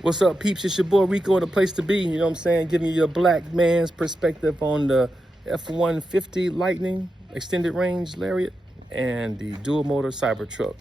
What's up, peeps? It's your boy Rico in the place to be. You know what I'm saying? Giving you your black man's perspective on the F150 Lightning extended range Lariat and the dual motor Cybertruck.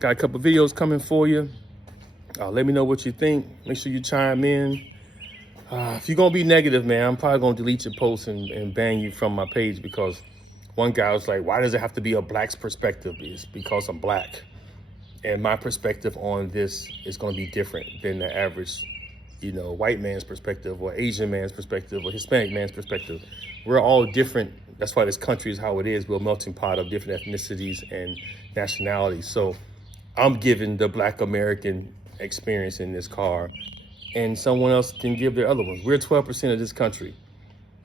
Got a couple videos coming for you. Let me know what you think. Make sure you chime in. If you're gonna be negative, man, I'm probably gonna delete your post and ban you from my page, because one guy was like, why does it have to be a black's perspective? It's because I'm black. And my perspective on this is going to be different than the average, white man's perspective or Asian man's perspective or Hispanic man's perspective. We're all different. That's why this country is how it is. We're a melting pot of different ethnicities and nationalities. So I'm giving the Black American experience in this car, and someone else can give their other ones. We're 12% of this country.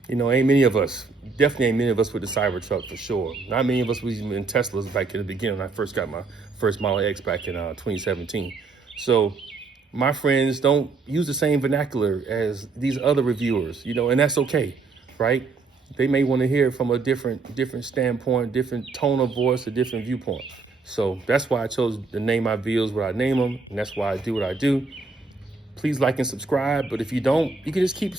Ain't many of us, definitely ain't many of us with the Cybertruck for sure. Not many of us was even in Teslas back in the beginning when I first got my first Model X back in 2017. So my friends don't use the same vernacular as these other reviewers, and that's okay, right? They may want to hear it from a different standpoint, different tone of voice, a different viewpoint. So that's why I chose to name my videos what I name them, and that's why I do what I do. Please like and subscribe, but if you don't, you can just keep,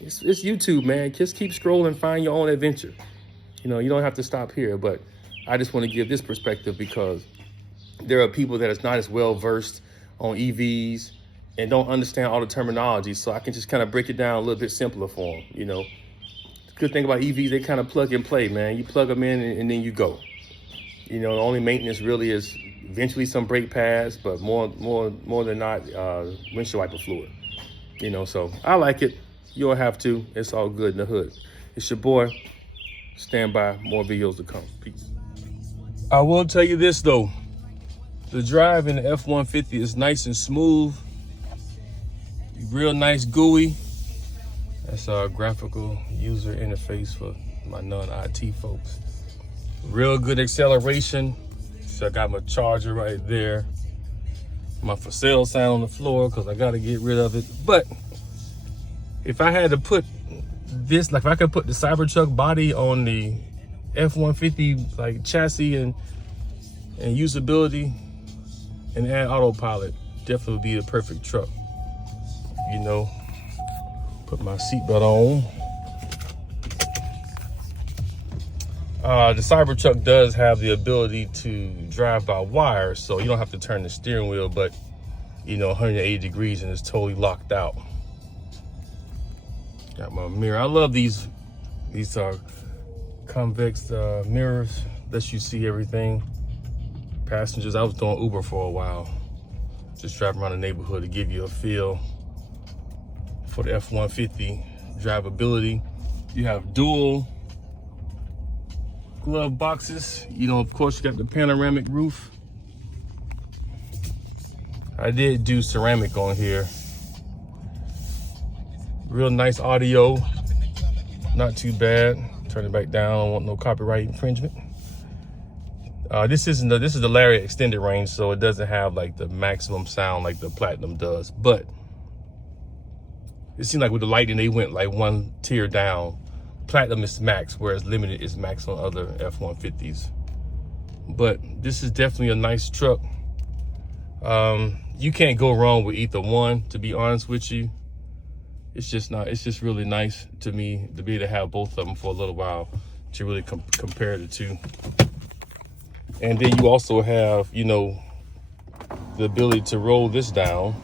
it's YouTube, man. Just keep scrolling, find your own adventure. You don't have to stop here, but I just want to give this perspective because there are people that is not as well versed on EVs and don't understand all the terminology, so I can just kind of break it down a little bit simpler for them, The good thing about EVs, they kind of plug and play, man. You plug them in and then you go. The only maintenance really is eventually some brake pads, but more than not, windshield wiper fluid. So I like it. You don't have to. It's all good in the hood. It's your boy. Stand by. More videos to come. Peace. I will tell you this, though. The drive in the F-150 is nice and smooth. Real nice GUI. That's our graphical user interface for my non-IT folks. Real good acceleration. So I got my charger right there. My for sale sign on the floor because I got to get rid of it. But if I had to put this, like if I could put the Cybertruck body on the F-150 like chassis and usability and add autopilot, definitely would be the perfect truck. Put my seatbelt on. The Cybertruck does have the ability to drive by wire, so you don't have to turn the steering wheel, but 180 degrees and it's totally locked out. Got my mirror. I love these convex mirrors. Lets you see everything. Passengers, I was doing Uber for a while. Just driving around the neighborhood to give you a feel for the F-150 drivability. You have dual glove boxes. Of course, you got the panoramic roof. I did do ceramic on here. Real nice audio. Not too bad. Turn it back down. I don't want no copyright infringement. This is the Lariat extended range, so it doesn't have like the maximum sound like the Platinum does. But it seemed like with the Lightning, they went like one tier down. Platinum is max, whereas Limited is max on other F-150s. But this is definitely a nice truck. You can't go wrong with either one, to be honest with you. It's just really nice to me to be able to have both of them for a little while to really compare the two. And then you also have, the ability to roll this down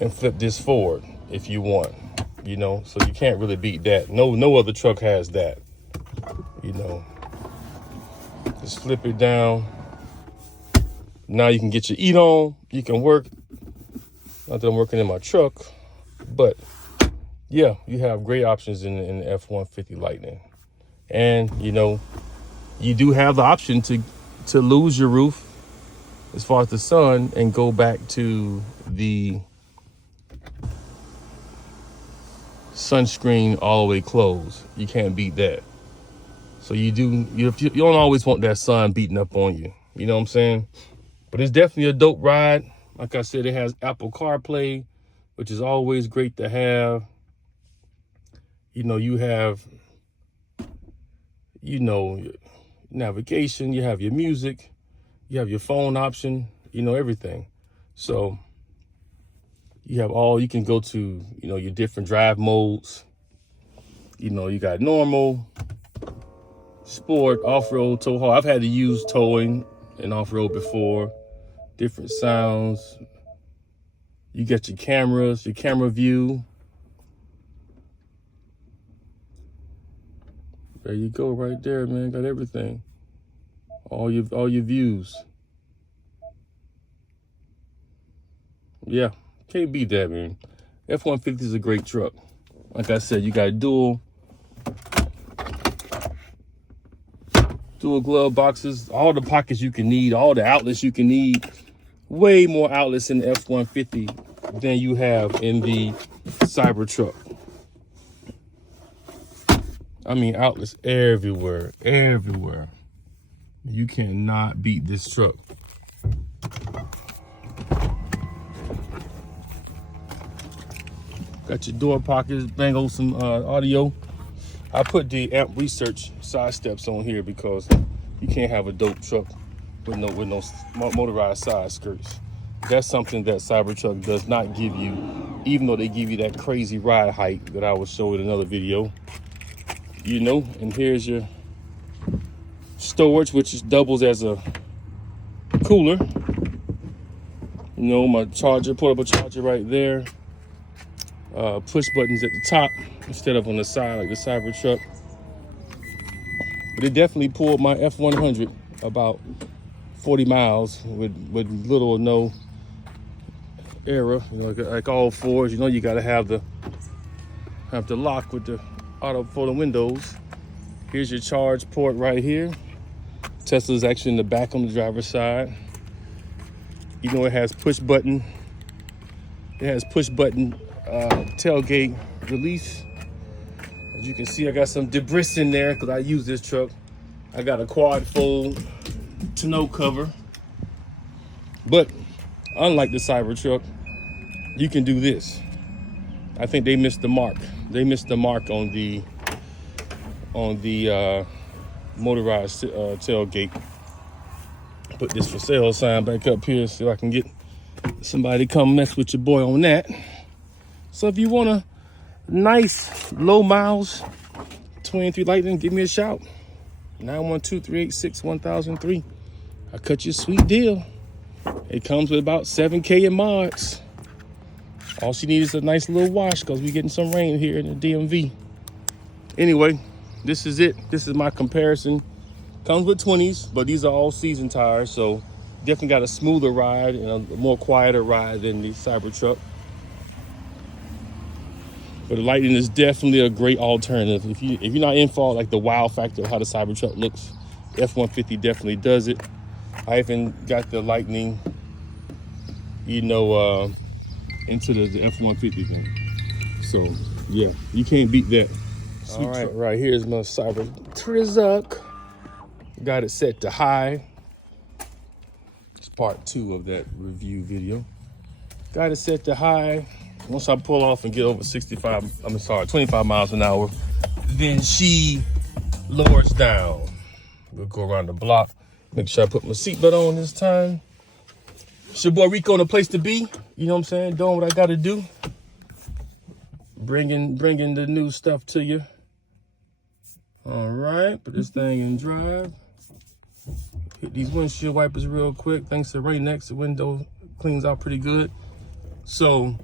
and flip this forward if you want. So you can't really beat that. No other truck has that. Just flip it down. Now you can get your eat on. You can work. Not that I'm working in my truck, but yeah, you have great options in the F-150 Lightning. And you do have the option to lose your roof as far as the sun and go back to the sunscreen all the way closed. You can't beat that. So you don't always want that sun beating up on you. You know what I'm saying? But it's definitely a dope ride. Like I said, it has Apple CarPlay, which is always great to have. You have, navigation, you have your music, you have your phone option, everything. So You have you can go to, your different drive modes. You got normal, sport, off-road, tow haul. I've had to use towing and off-road before. Different sounds. You got your cameras, your camera view. There you go, right there, man. Got everything. All your views. Yeah, can't beat that, man. F-150 is a great truck. Like I said, you got dual glove boxes, all the pockets you can need, all the outlets you can need. Way more outlets in the F-150 than you have in the Cybertruck. I mean, outlets everywhere, everywhere. You cannot beat this truck. Got your door pockets, bang on some audio. I put the amp research side steps on here because you can't have a dope truck with no motorized side skirts. That's something that Cybertruck does not give you, even though they give you that crazy ride height that I will show in another video. And here's your storage, which doubles as a cooler. My charger, portable charger right there. Push buttons at the top instead of on the side like the Cybertruck. But it definitely pulled my F100 about 40 miles with little or no error. Like all fours, you gotta have the lock with the auto for the windows. Here's your charge port right here. Tesla's actually in the back on the driver's side. It has push button. It has push button tailgate release. As you can see, I got some debris in there because I use this truck. I got a quad fold tonneau cover. But unlike the Cybertruck, you can do this. I think they missed the mark. They missed the mark on the motorized tailgate. Put this for sale sign back up here so I can get somebody to come mess with your boy on that. So if you want a nice low miles 23 Lightning, give me a shout. 912-386-1003. I cut you a sweet deal. It comes with about 7K in mods. All she needs is a nice little wash because we're getting some rain here in the DMV. Anyway, this is it. This is my comparison. Comes with 20s, but these are all season tires, so definitely got a smoother ride and a more quieter ride than the Cybertruck. But the Lightning is definitely a great alternative. If you're not in for like the wow factor of how the Cybertruck looks, the F-150 definitely does it. I even got the Lightning, into the F-150 thing. So yeah, you can't beat that. All right, right here's my Cybertruck. Got it set to high. It's part 2 of that review video. Got it set to high. Once I pull off and get over 25 miles an hour, then she lowers down. We'll go around the block. Make sure I put my seatbelt on this time. It's your boy Rico in the place to be. You know what I'm saying? Doing what I got to do. Bringing the new stuff to you. All right, put this thing in drive. Hit these windshield wipers real quick. Thanks to Rain-X, the window cleans out pretty good. So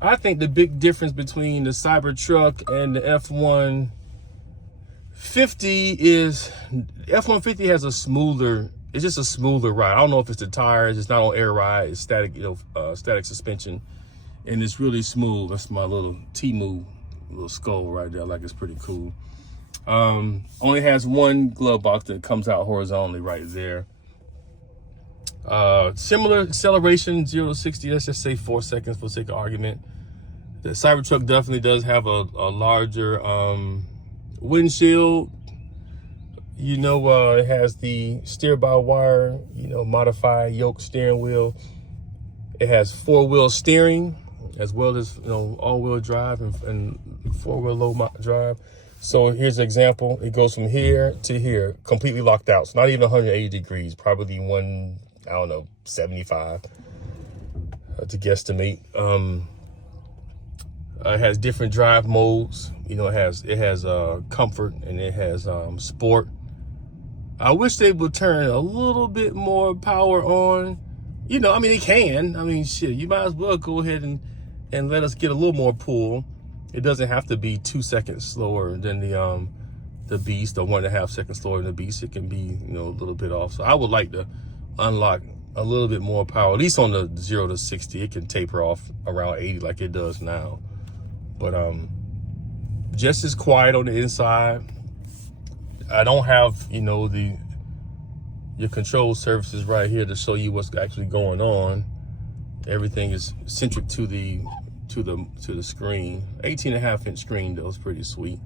I think the big difference between the Cybertruck and the F-150 is F-150 has it's just a smoother ride. I don't know if it's the tires, it's not on air ride, it's static, static suspension, and it's really smooth. That's my little T-Move, little skull right there. Like, it's pretty cool. Only has one glove box that comes out horizontally right there. Similar acceleration, 0 to 60, let's just say 4 seconds for sake of argument. The Cybertruck definitely does have a larger windshield. It has the steer-by-wire, modified yoke steering wheel. It has 4-wheel steering as well as, all-wheel drive and 4-wheel low drive. So here's an example. It goes from here to here, completely locked out. So not even 180 degrees, probably 75. to guesstimate. It has different drive modes. You know, it has comfort and it has sport. I wish they would turn a little bit more power on. You know, I mean, they can. I mean, shit, you might as well go ahead and let us get a little more pull. It doesn't have to be 2 seconds slower than the Beast, or 1.5 seconds slower than the Beast. It can be, you know, a little bit off. So I would like to unlock a little bit more power, at least on the 0 to 60. It can taper off around 80 like it does now. But just as quiet on the inside. I don't have, you know, your control surfaces right here to show you what's actually going on. Everything is centric to the screen. 18.5-inch screen though, it's pretty sweet.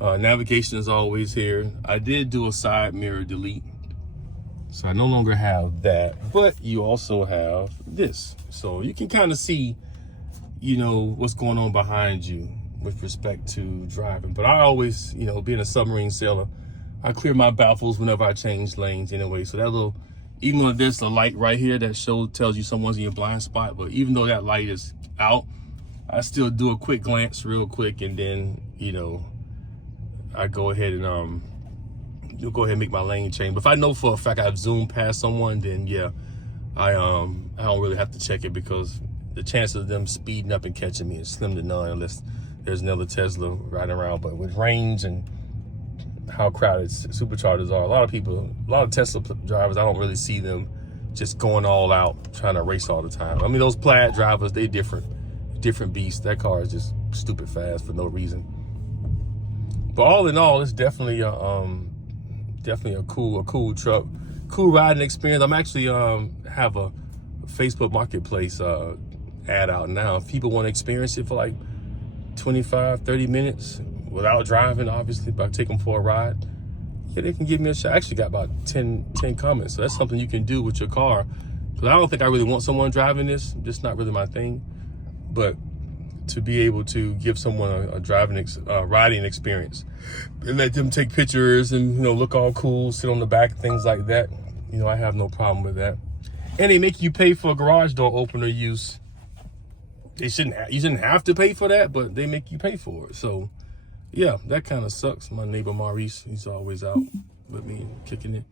Navigation is always here. I did do a side mirror delete, so I no longer have that, but you also have this. So you can kind of see, you know, what's going on behind you with respect to driving. But I always, you know, being a submarine sailor, I clear my baffles whenever I change lanes anyway. So that little, even though there's a light right here that tells you someone's in your blind spot, but even though that light is out, I still do a quick glance real quick, and then, you know, I go ahead and you'll go ahead and make my lane change. But if I know for a fact I've zoomed past someone, then yeah, I don't really have to check it, because the chances of them speeding up and catching me is slim to none, unless there's another Tesla riding around. But with range and how crowded superchargers are, a lot of Tesla drivers, I don't really see them just going all out trying to race all the time. I mean, those Plaid drivers, they different beasts. That car is just stupid fast for no reason. But all in all, it's definitely a cool truck, cool riding experience. I'm actually have a Facebook Marketplace ad out now. If people want to experience it for like 25-30 minutes without driving, obviously, but I take them for a ride, yeah, they can give me a shot. I actually got about 10 comments, so that's something you can do with your car. Because I don't think I really want someone driving this. Just not really my thing. But to be able to give someone a riding experience and let them take pictures and, you know, look all cool, sit on the back, things like that, you know, I have no problem with that. And they make you pay for a garage door opener use. You shouldn't have to pay for that, but they make you pay for it. So yeah, that kind of sucks. My neighbor Maurice, he's always out with me kicking it.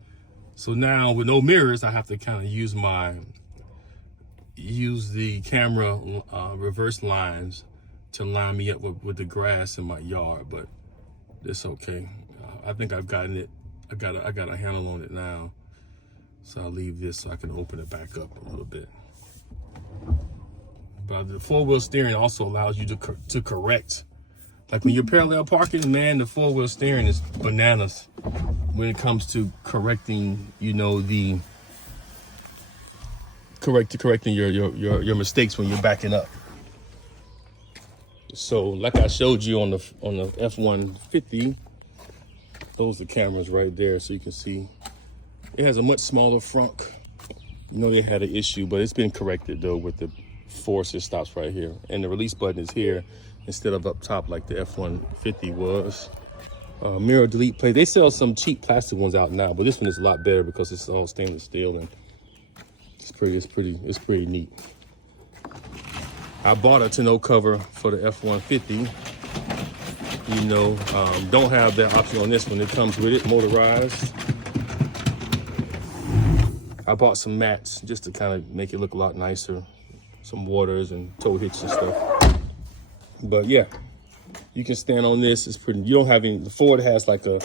So now with no mirrors, I have to kind of use the camera reverse lines to line me up with the grass in my yard, but it's okay. I think I've gotten it. I got a handle on it now. So I'll leave this so I can open it back up a little bit. But the 4-wheel steering also allows you to correct. Like when you're parallel parking, man, the 4-wheel steering is bananas when it comes to correcting, you know, correcting your mistakes when you're backing up. So like I showed you on the F150, those are the cameras right there, so you can see it has a much smaller front. You know, they had an issue, but it's been corrected though with the force. It stops right here, and the release button is here instead of up top like the F150 was. Mirror delete plate. They sell some cheap plastic ones out now, but this one is a lot better because it's all stainless steel and it's pretty neat. I bought a tonneau cover for the F150. You know, don't have that option on this one. It comes with it, motorized. I bought some mats just to kind of make it look a lot nicer. Some waters and tow hitch and stuff. But yeah, you can stand on this. It's pretty. You don't have any. The Ford has like a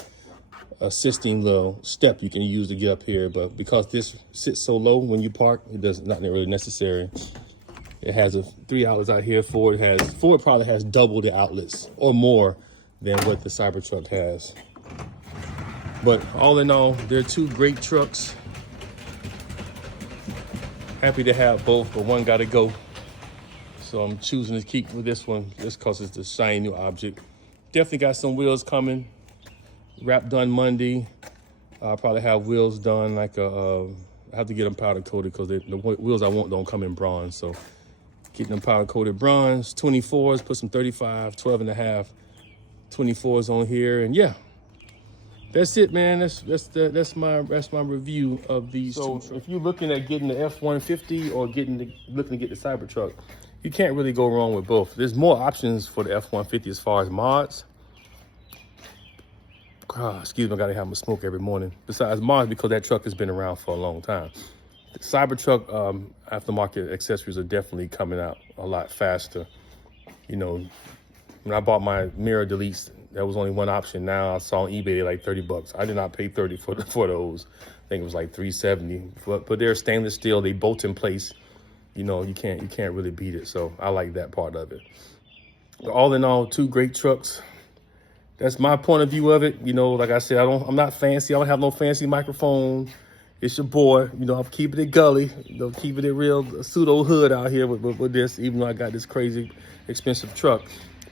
assisting little step you can use to get up here, but because this sits so low when you park, it does not really necessary. It has 3 outlets out here. Ford probably has double the outlets or more than what the Cybertruck has. But all in all, they're two great trucks. Happy to have both, but one got to go. So I'm choosing to keep with this one just because it's the shiny new object. Definitely got some wheels coming. Wrap done Monday. I'll probably have wheels done like I have to get them powder coated because the wheels I want don't come in bronze. So getting them powder coated bronze, 24s, put some 35, 12 and a half, 24s on here. And yeah, That's it, man. That's my review of these two. So if you're looking at getting the F150 or looking to get the Cybertruck, you can't really go wrong with both. There's more options for the F150 as far as mods. Excuse me, I gotta have my smoke every morning. Besides mods, because that truck has been around for a long time. The Cybertruck aftermarket accessories are definitely coming out a lot faster. You know, when I bought my mirror deletes, that was only one option. Now I saw on eBay like 30 bucks. I did not pay 30 for those. I think it was like 370. But they're stainless steel. They bolt in place. You know, you can't really beat it. So I like that part of it. But all in all, two great trucks. That's my point of view of it. You know, like I said, I'm not fancy. I don't have no fancy microphone. It's your boy. You know, I'm keeping it gully. You know, keeping it real pseudo hood out here with this, even though I got this crazy expensive truck.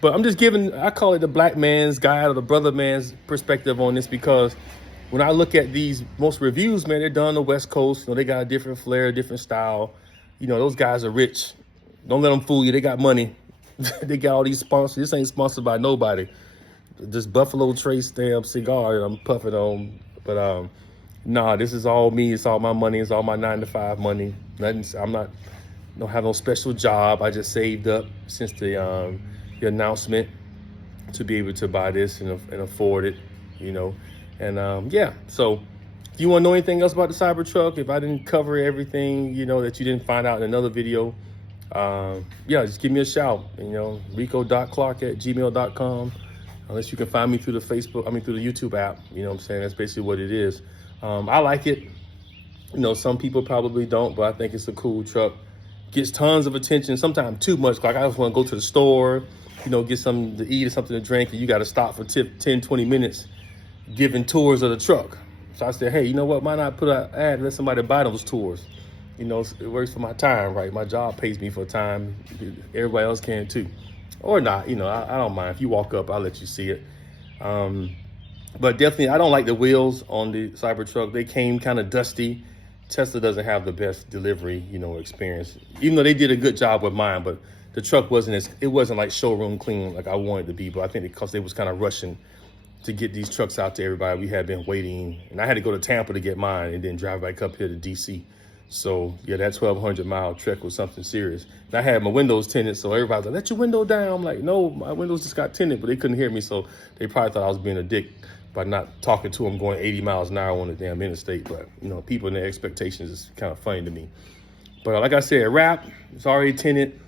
But I'm just giving, I call it the black man's guide or the brother man's perspective on this, because when I look at these, most reviews, man, they're done on the West Coast. You know, they got a different flair, different style. You know, those guys are rich. Don't let them fool you. They got money. They got all these sponsors. This ain't sponsored by nobody. Just Buffalo Trace stamp cigar I'm puffing on. But nah, this is all me. It's all my money. It's all my 9-to-5 money. Don't have no special job. I just saved up since the announcement to be able to buy this and afford it, you know. And yeah, so if you want to know anything else about the Cybertruck, if I didn't cover everything, you know, that you didn't find out in another video, yeah, just give me a shout, you know, rico.clark@gmail.com. Unless you can find me through the through the YouTube app, you know what I'm saying? That's basically what it is. I like it. You know, some people probably don't, but I think it's a cool truck. Gets tons of attention, sometimes too much. Like I just want to go to the store, you know, get something to eat or something to drink, and you got to stop for 10, 20 minutes giving tours of the truck. So I said, hey, you know what? Why not put an ad and let somebody buy those tours? You know, it works for my time, right? My job pays me for time. Everybody else can too. Or not, you know, I don't mind. If you walk up, I'll let you see it. But definitely, I don't like the wheels on the Cybertruck. They came kind of dusty. Tesla doesn't have the best delivery, you know, experience. Even though they did a good job with mine, but the truck wasn't like showroom clean like I wanted it to be. But I think because they was kind of rushing to get these trucks out to everybody, we had been waiting. And I had to go to Tampa to get mine and then drive back up here to DC. So yeah, that 1,200-mile trek was something serious. And I had my windows tinted, so everybody's like, let your window down. I'm like, no, my windows just got tinted, but they couldn't hear me. So they probably thought I was being a dick by not talking to them going 80 miles an hour on the damn interstate. But, you know, people and their expectations is kind of funny to me. But like I said, wrap, it's already tinted.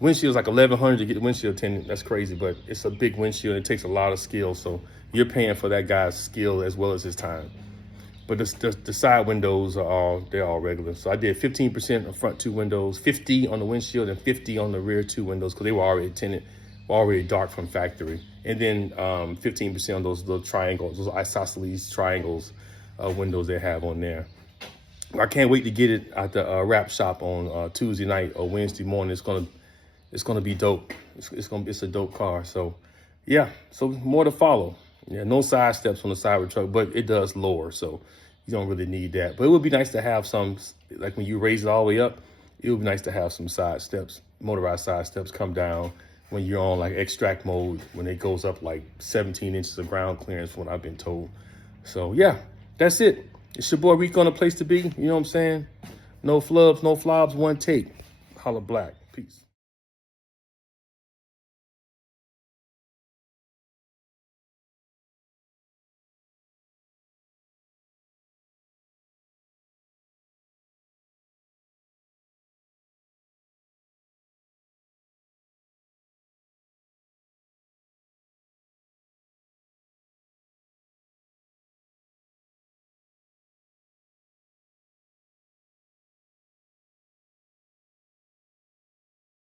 Windshield's like $1,100 to get the windshield tinted. That's crazy, but it's a big windshield. It takes a lot of skill. So you're paying for that guy's skill as well as his time. But the side windows they're all regular. So I did 15% on front two windows, 50 on the windshield, and 50 on the rear two windows because they were already tinted, already dark from factory. And then 15% on those little triangles, those isosceles triangles windows they have on there. I can't wait to get it at the wrap shop on Tuesday night or Wednesday morning. It's gonna be dope. It's a dope car. So yeah, so more to follow. Yeah, no side steps on the Cybertruck, but it does lower, so you don't really need that. But it would be nice to have some, like when you raise it all the way up, it would be nice to have some side steps, motorized side steps come down when you're on like extract mode, when it goes up like 17 inches of ground clearance, from what I've been told. So yeah, that's it. It's your boy Rico on the place to be. You know what I'm saying? No flubs, no flobs, one take. Holla black. Peace.